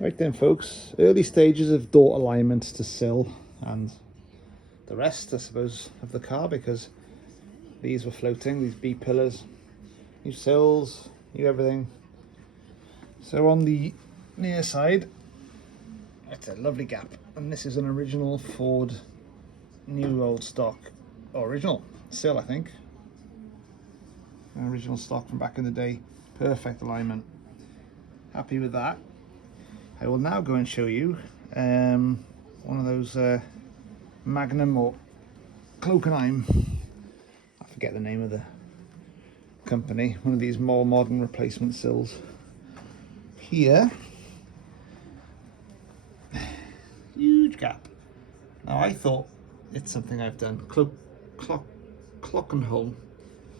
Right then folks, early stages of door alignment to sill and the rest I suppose of the car, because these were floating, these B pillars, new sills, new everything. So on the near side, it's a lovely gap, and this is an original Ford new old stock, original sill I think, an original stock from back in the day, perfect alignment, happy with that. I will now go and show you one of those Magnum or Clokenheim, I forget the name of the company, one of these more modern replacement sills. Here, huge gap. Now I thought it's something I've done, Clockenholm,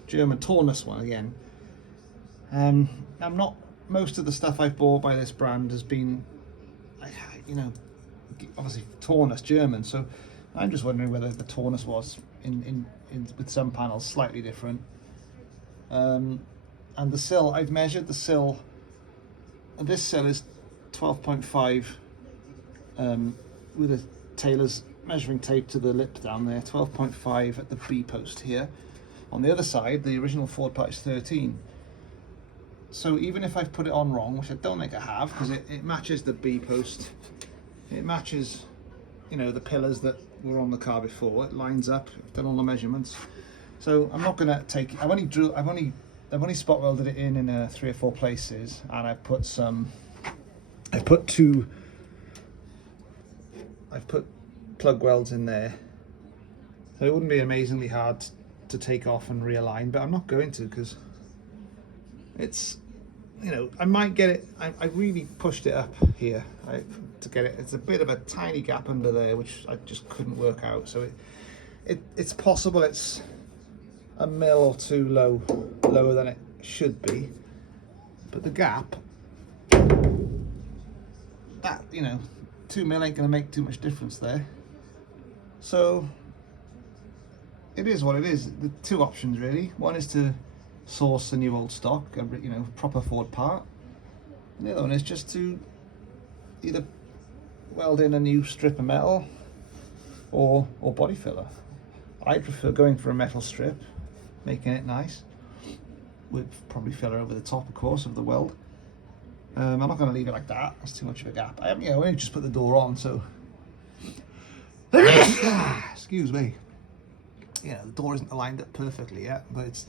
German Taunus one again. I'm not, most of the stuff I've bought by this brand has been, you know, obviously Taunus German, so I'm just wondering whether the Taunus was in with some panels slightly different. And the sill, I've measured the sill, and this sill is 12.5 with a tailor's measuring tape to the lip down there, 12.5 at the B post here. On the other side, the original Ford part is 13. So even if I've put it on wrong, which I don't think I have, because it matches the B post, it matches, you know, the pillars that were on the car before, it lines up, I've done all the measurements. So I'm not gonna take, I've only spot welded it in 3 or 4 places, and I've put plug welds in there. So it wouldn't be amazingly hard to take off and realign, but I'm not going to, because it's, you know, I might get it, I really pushed it up here to get it. It's a bit of a tiny gap under there which I just couldn't work out, so it's possible it's a mil or two lower than it should be, but the gap, that, you know, 2 mil ain't gonna make too much difference there. So it is what it is. The two options really, one is to source a new old stock, you know, proper Ford part, and the other one is just to either weld in a new strip of metal or body filler. I prefer going for a metal strip, making it nice, with probably filler over the top of course of the weld. I'm not going to leave it like that, that's too much of a gap. I only just put the door on, so excuse me, you know, the door isn't aligned up perfectly yet, but it's,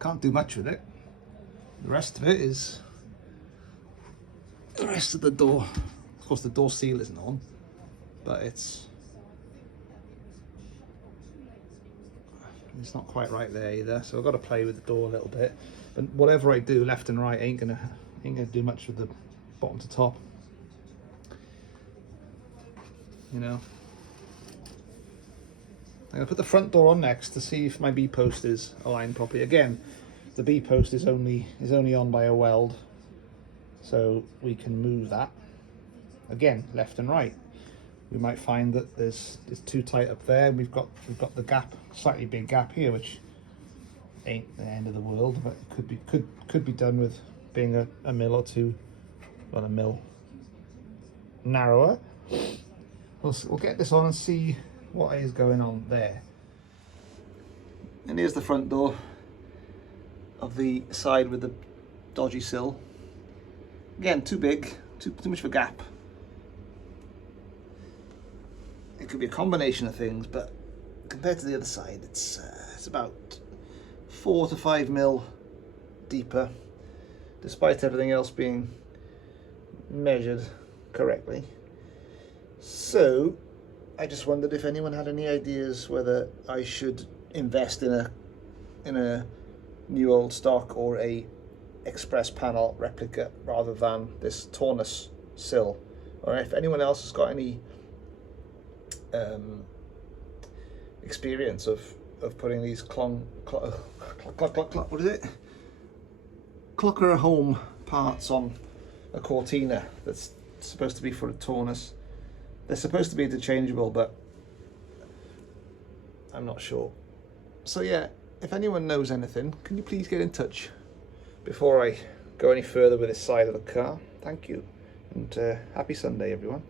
can't do much with it. The rest of it is the rest of the door. Of course the door seal isn't on, but it's not quite right there either, so I've got to play with the door a little bit. But whatever I do left and right ain't gonna do much with the bottom to top, you know. I'm going to put the front door on next to see if my B post is aligned properly. Again, the B post is only on by a weld, so we can move that again left and right. We might find that it's too tight up there. We've got the gap, slightly big gap here, which ain't the end of the world, but it could be done with being a mil or two, well, a mil narrower. We'll get this on and see what is going on there. And here's the front door of the side with the dodgy sill. Again, too big, too much of a gap. It could be a combination of things, but compared to the other side, it's about 4 to 5 mil deeper, despite everything else being measured correctly. So I just wondered if anyone had any ideas whether I should invest in a new old stock or a express panel replica rather than this Taunus sill, or if anyone else has got any experience of putting these what is it, Clocker home parts on a Cortina that's supposed to be for a Taunus. They're supposed to be interchangeable, but I'm not sure. So yeah, if anyone knows anything, can you please get in touch before I go any further with this side of the car? Thank you. And happy Sunday, everyone.